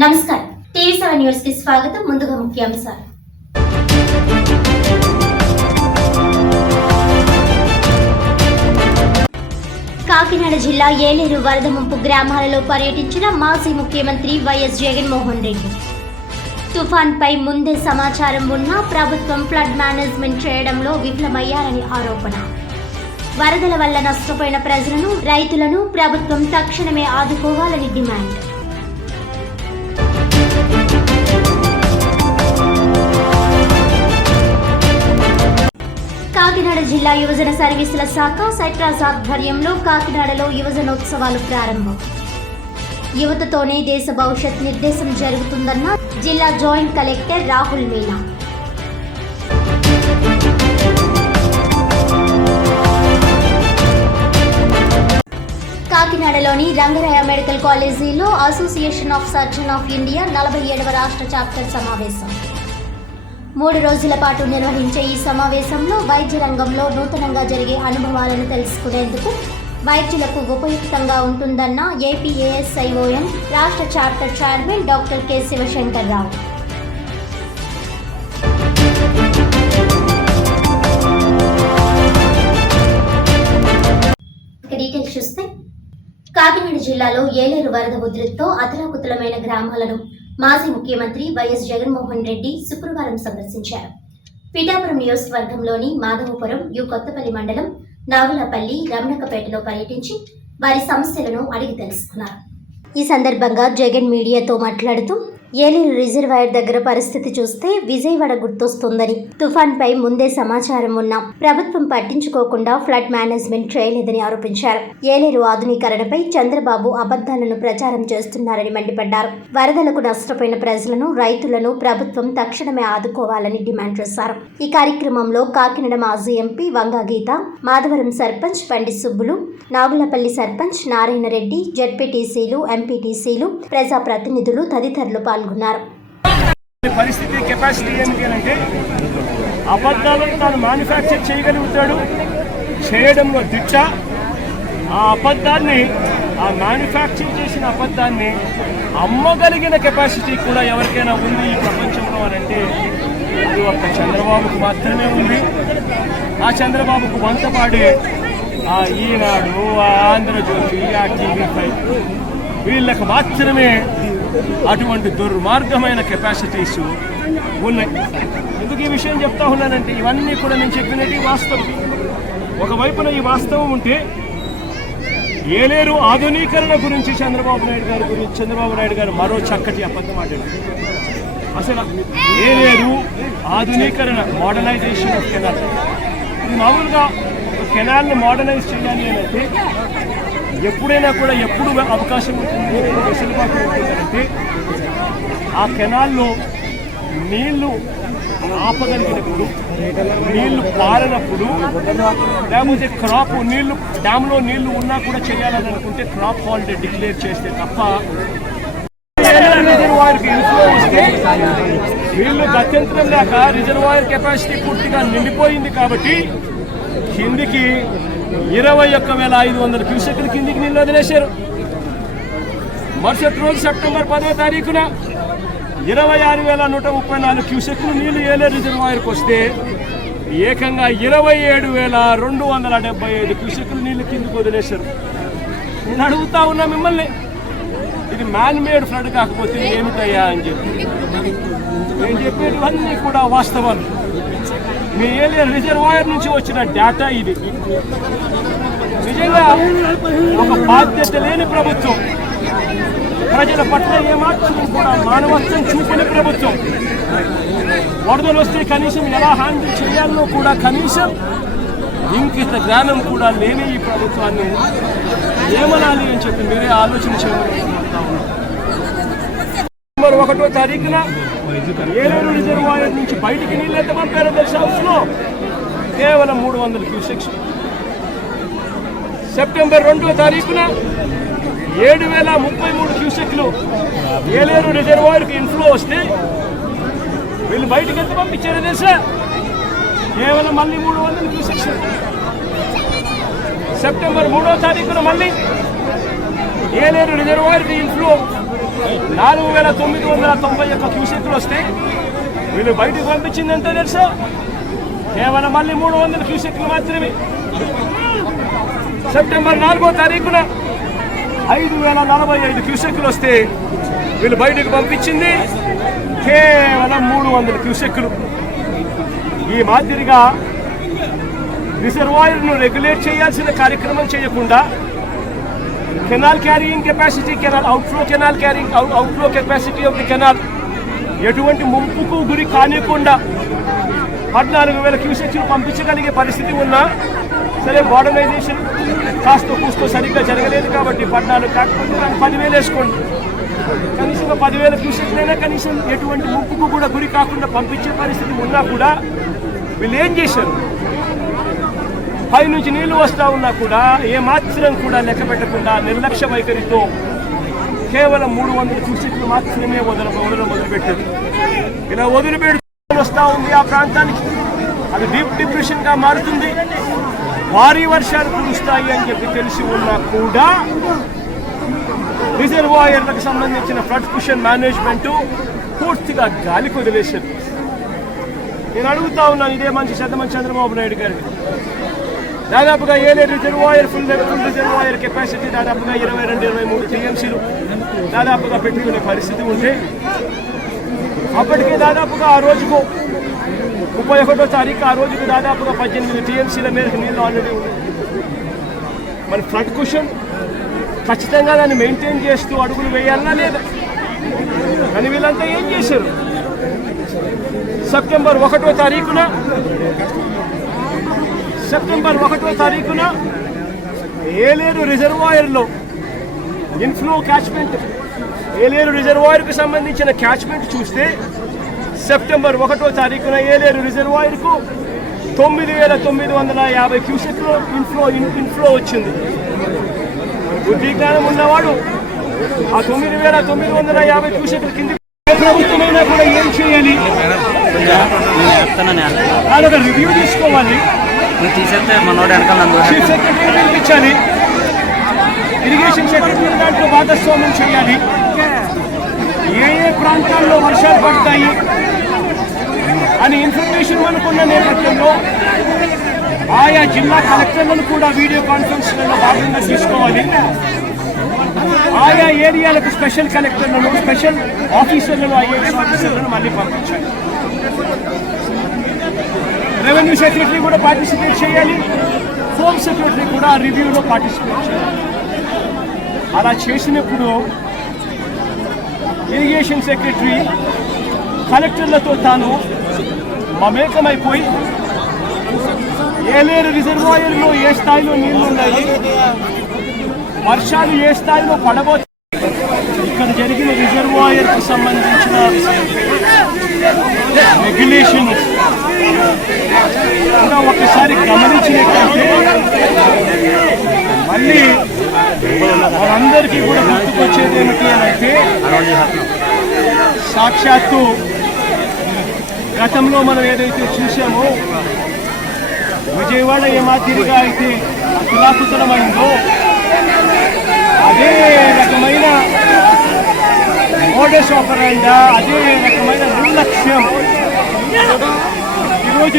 నమస్కారం. TV seven న్యూస్కి స్వాగతం. ముందుగా ముఖ్యాంశాలు. కాకినాడ జిల్లా ఏలేరు వరద ముంపు గ్రామాలలో పర్యటించిన మాజీ ముఖ్యమంత్రి వైఎస్ జగన్మోహన్ రెడ్డి. తుఫాన్పై ముందే సమాచారం ఉన్నా ప్రభుత్వం ఫ్లడ్ మేనేజ్మెంట్ చేయడంలో విఫలమయ్యారని ఆరోపణ. వరదల వల్ల నష్టపోయిన ప్రజలను రైతులను ప్రభుత్వం తక్షణమే ఆదుకోవాలని డిమాండ్. కాకినాడ జిల్లా యువజన సర్వీసుల శాఖ సైట్రాస్ ఆధ్వర్యంలో కాకినాడలో యువజనోత్సవాలు ప్రారంభం. యువతతోనే దేశ భవిష్యత్ నిర్దేశం జరుగుతుందన్న జిల్లా జాయింట్ కలెక్టర్ రాహుల్ మీనా. కాకినాడలోని రంగరాయ మెడికల్ కాలేజీలో association of surgeon of India నలభై ఏడవ రాష్ట్ర చాప్టర్ సమావేశం. మూడు రోజుల పాటు నిర్వహించే ఈ సమావేశంలో వైద్య రంగంలో నూతనంగా జరిగే అనుభవాలను తెలుసుకునేందుకు వైద్యులకు ఉపయుక్తంగా ఉంటుందన్న ఏపీఏఎస్ఐఓఎం రాష్ట్ర chapter chairman doctor K Sivasankar Rao details చూస్తే కాకినాడ జిల్లాలో ఏలేరు వరద ఉధృతితో అతలాకుతలమైన గ్రామాలను మాజీ ముఖ్యమంత్రి వైఎస్ జగన్మోహన్ రెడ్డి శుక్రవారం సందర్శించారు. పిఠాపురం నియోజకవర్గంలోని మాధవపురం యు కొత్తపల్లి మండలం నాగులపల్లి రమణకపేటలో పర్యటించి వారి సమస్యలను అడిగి తెలుసుకున్నారు. ఈ సందర్భంగా జగన్ మీడియాతో మాట్లాడుతూ ఏలేరు రిజర్వాయర్ దగ్గర పరిస్థితి చూస్తే విజయవాడ గుర్తొస్తుందని. తుఫాన్పై ముందే సమాచారం ఉన్నా ప్రభుత్వం పట్టించుకోకుండా ఫ్లడ్ మేనేజ్మెంట్ చేయలేదని ఆరోపించారు. ఏలేరు ఆధునీకరణపై చంద్రబాబు అబద్ధాలను ప్రచారం చేస్తున్నారని మండిపడ్డారు. వరదలకు నష్టపోయిన ప్రజలను రైతులను ప్రభుత్వం తక్షణమే ఆదుకోవాలని డిమాండ్ చేశారు. ఈ కార్యక్రమంలో కాకినాడ మాజీ ఎంపీ వంగగీత మాధవరం సర్పంచ్ పండి సుబ్బులు నాగులపల్లి సర్పంచ్ నారాయణ రెడ్డి జడ్పీటీసీలు ఎంపీటీసీలు ప్రజాప్రతినిధులు తదితరులు పాల్గొన్నారు. పరిస్థితి కెపాసిటీ ఏమిటి అని అంటే అబద్ధాలను తాను మ్యానుఫ్యాక్చర్ చేయగలుగుతాడు చేయడంలో దిట్ట. ఆ అబద్ధాన్ని ఆ మ్యానుఫ్యాక్చర్ చేసిన అబద్ధాన్ని అమ్మగలిగిన కెపాసిటీ కూడా ఎవరికైనా ఉంది ఈ ప్రపంచంలో అని అంటే ఇది ఒక్క చంద్రబాబుకు మాత్రమే ఉంది. ఆ చంద్రబాబుకు వంతపాడే ఆ ఈనాడు ఆ ఆంధ్రజ్యోతి ఆ టీవీ ఫైవ్ వీళ్ళకి మాత్రమే అటువంటి దుర్మార్గమైన కెపాసిటీస్ ఉన్నాయి. ఎందుకు ఈ విషయం చెప్తా ఉన్నానంటే ఇవన్నీ కూడా నేను చెప్పినట్టు వాస్తవం. ఒకవైపున ఈ వాస్తవం ఉంటే ఏలేరు ఆధునీకరణ గురించి చంద్రబాబు నాయుడు గారి గురించి చంద్రబాబు నాయుడు గారు మరో చక్కటి అబద్ధం మాట్లాడారు అసలు ఏలేరు ఆధునీకరణ మోడర్నైజేషన్ ఆఫ్ కెనాల్ ఇది మామూలుగా కెనాల్ని మోడర్నైజ్ చేయాలి అని అంటే ఎప్పుడైనా కూడా ఎప్పుడు అవకాశం ఉంటుంది. వెసులుబాటు ఉంటుందంటే ఆ కెనాల్లో నీళ్ళు ఆపగలిగినప్పుడు నీళ్ళు పారినప్పుడు లేకపోతే క్రాప్ నీళ్ళు డ్యామ్లో నీళ్ళు ఉన్నా కూడా చేయాలని అనుకుంటే క్రాప్ హాలిడే డిక్లేర్ చేస్తే తప్ప రిజర్వాయర్కి ఇన్ఫ్లో వస్తే గత్యంతరం లేక రిజర్వాయర్ కెపాసిటీ పూర్తిగా నిండిపోయింది కాబట్టి కిందికి ఇరవై ఒక్క వేల ఐదు వందల క్యూసెక్లు కిందికి నీళ్ళు వదిలేశారు. మరుసటి రోజు సెప్టెంబర్ పదో తారీఖున ఇరవై ఆరు వేల నూట ముప్పై నాలుగు క్యూసెక్లు నీళ్ళు ఏలే రిజర్వాయర్కి వస్తే ఏకంగా ఇరవై ఏడు వేల రెండు వందల డెబ్బై ఐదు క్యూసెక్లు నీళ్ళు కిందికి వదిలేశారు. నేను అడుగుతా ఉన్నా మిమ్మల్ని ఇది మ్యాన్ మేడ్ ఫ్లడ్ కాకపోతే ఏమిటయ్యా అని చెప్పి. నేను చెప్పేటివన్నీ కూడా వాస్తవాలు. మీ ఏలియా రిజర్వాయర్ నుంచి వచ్చిన డేటా ఇది. నిజంగా ఒక బాధ్యత లేని ప్రభుత్వం. ప్రజల పట్ల ఏమాత్రం కూడా మానవత్వం చూపని ప్రభుత్వం. వరదలు వస్తే కనీసం ఎలా హ్యాండిల్ చేయాలో కూడా కనీసం ఇంకిత జ్ఞానం కూడా లేని ఈ ప్రభుత్వాన్ని ఏమనాలి అని చెప్పి మీరే ఆలోచన చేయమని ఒకటో తారీఖున ఏలూరు రిజర్వాయర్ నుంచి బయటికి నీళ్ళు ఎంత పంపారో తెలుసు హౌస్లో కేవలం మూడు వందల క్యూసెక్స్. సెప్టెంబర్ రెండో తారీఖున ఏడు వేల ముప్పై మూడు క్యూసెక్లు ఏలేరు రిజర్వాయర్కి ఇన్ఫ్లో వస్తే వీళ్ళు బయటకు ఎంత పంపించారు తెలుసా? కేవలం మళ్ళీ మూడు వందల క్యూసెక్స్. సెప్టెంబర్ మూడో తారీఖున మళ్ళీ ఏలేరు రిజర్వాయర్కి ఇన్ఫ్లో నాలుగు వేల తొమ్మిది వందల తొంభై ఒక్క క్యూసెక్లు వస్తే వీళ్ళు బయటకు పంపించింది ఎంత తెలుసా? కేవలం మళ్ళీ మూడు వందల క్యూసెక్లు మాత్రమే. సెప్టెంబర్ నాలుగో తారీఖున ఐదు వేల నలభై ఐదు క్యూసెక్లు వస్తే వీళ్ళు బయటకు పంపించింది కేవలం మూడు వందల క్యూసెక్లు. ఈ మాదిరిగా రిజర్వాయర్ను రెగ్యులేట్ చేయాల్సిన కార్యక్రమం చేయకుండా canal carrying capacity canal outflow canal carrying outflow capacity of the canal ఎటువంటి ముంపుకు గురి కానికుండా పద్నాలుగు వేల క్యూసెక్స్లు పంపించగలిగే పరిస్థితి ఉన్నా సరే మోడర్నైజేషన్ కాస్త కూస్తూ సరిగ్గా జరగలేదు కాబట్టి పద్నాలుగు కాకపోతే దాన్ని పదివేలు వేసుకోండి. కనీసం పదివేల క్యూసెక్లైనా కనీసం ఎటువంటి ముప్పుకు కూడా గురి కాకుండా పంపించే పరిస్థితి ఉన్నా కూడా వీళ్ళు ఏం చేశారు? పైనుంచి నీళ్ళు వస్తా ఉన్నా కూడా ఏ మాత్రం కూడా లెక్క పెట్టకుండా నిర్లక్ష్య వైఖరితో కేవలం మూడు వందల క్యూసెక్లు మాత్రమే వదల వదల మొదలుపెట్టారు ఇలా వదిలిపెడుతూ వస్తూ ఉంది ఆ ప్రాంతానికి. అది డీప్ డిప్రెషన్గా మారుతుంది. భారీ వర్షాలు కురుస్తాయి అని చెప్పి తెలిసి ఉన్నా కూడా రిజర్వాయర్లకు సంబంధించిన ఫ్లడ్ కుషన్ మేనేజ్మెంట్ పూర్తిగా గాలికి వదిలేశారు నేను అడుగుతా ఉన్నాను ఇదే మంచి మంచి చంద్రబాబు నాయుడు గారికి దాదాపుగా ఏలే reservoir full full reservoir capacity దాదాపుగా ఇరవై రెండు ఇరవై మూడు టీఎంసీలు దాదాపుగా పెట్టుకునే పరిస్థితి ఉంటే అప్పటికే దాదాపుగా ఆ రోజుకు ముప్పై ఒకటో తారీఖు ఆ రోజుకు దాదాపుగా పద్దెనిమిది టీఎంసీల మేరకు నీళ్ళు ఆల్రెడీ ఉన్నాయి. మరి ఫ్లడ్ కుషన్ ఖచ్చితంగా దాన్ని మెయింటైన్ చేస్తూ అడుగులు వేయాలన్నా లేదా? కానీ వీళ్ళంతా ఏం చేశారు? సెప్టెంబర్ ఒకటో తారీఖున సెప్టెంబర్ ఒకటో తారీఖున ఏలేరు రిజర్వాయర్లో ఇన్ఫ్లో క్యాచ్మెంట్ ఏలేరు రిజర్వాయర్కు సంబంధించిన క్యాచ్మెంట్ చూస్తే సెప్టెంబర్ ఒకటో తారీఖున ఏలేరు రిజర్వాయర్కు తొమ్మిది వేల తొమ్మిది వందల యాభై క్యూసెక్లో ఇన్ఫ్లో ఇన్ఫ్లో వచ్చింది. బుద్ధి జ్ఞానం ఉన్నవాడు ఆ తొమ్మిది వేల తొమ్మిది వందల యాభై క్యూసెక్ల కింద ప్రభుత్వమైనా కూడా ఏం చేయాలి? అదొక రివ్యూ తీసుకోవాలి. నువ్వు తీసేస్తే మనోడు వెనకాల చీఫ్ సెక్రటరీ పిలిపించాలి ఇరిగేషన్ సెక్రటరీ దాంట్లో భాగస్వామ్యం చేయాలి. ఏ ఏ ప్రాంతాల్లో వర్షాలు పడతాయి అని ఇన్ఫర్మేషన్ అనుకున్న నేపథ్యంలో ఆయా జిల్లా కలెక్టర్లను కూడా వీడియో కాన్ఫరెన్స్లలో భాగంగా తీసుకోవాలి. ఆయా ఏరియాలకు స్పెషల్ కలెక్టర్లను స్పెషల్ ఆఫీసర్లను ఐఏఎస్ ఆఫీసర్లను మళ్ళీ పంపించాలి. రెవెన్యూ సెక్రటరీ కూడా పార్టిసిపేట్ చేయాలి. హోమ్ సెక్రటరీ కూడా ఆ రివ్యూలో పార్టిసిపేట్ చేయాలి. అలా చేసినప్పుడు ఇరిగేషన్ సెక్రటరీ కలెక్టర్లతో తాను మమేకమైపోయి ఏలేరు రిజర్వాయర్లో ఏ స్థాయిలో నీళ్ళు ఉన్నాయి వర్షాలు ఏ స్థాయిలో పడబో ఇక్కడ జరిగిన రిజర్వాయర్కి సంబంధించిన రెగ్యులేషన్ కూడా ఒకసారి గమనించినట్లయితే మళ్ళీ మనందరికీ కూడా గుర్తుకొచ్చేది ఏమిటి అని అంటే సాక్షాత్తు గతంలో మనం ఏదైతే చూసామో విజయవాడ ఏ మాదిరిగా అయితే కులాకుతనమైందో అదే రకమైన మోడస్ ఆపరైందా అదే రకమైన నిర్లక్ష్యం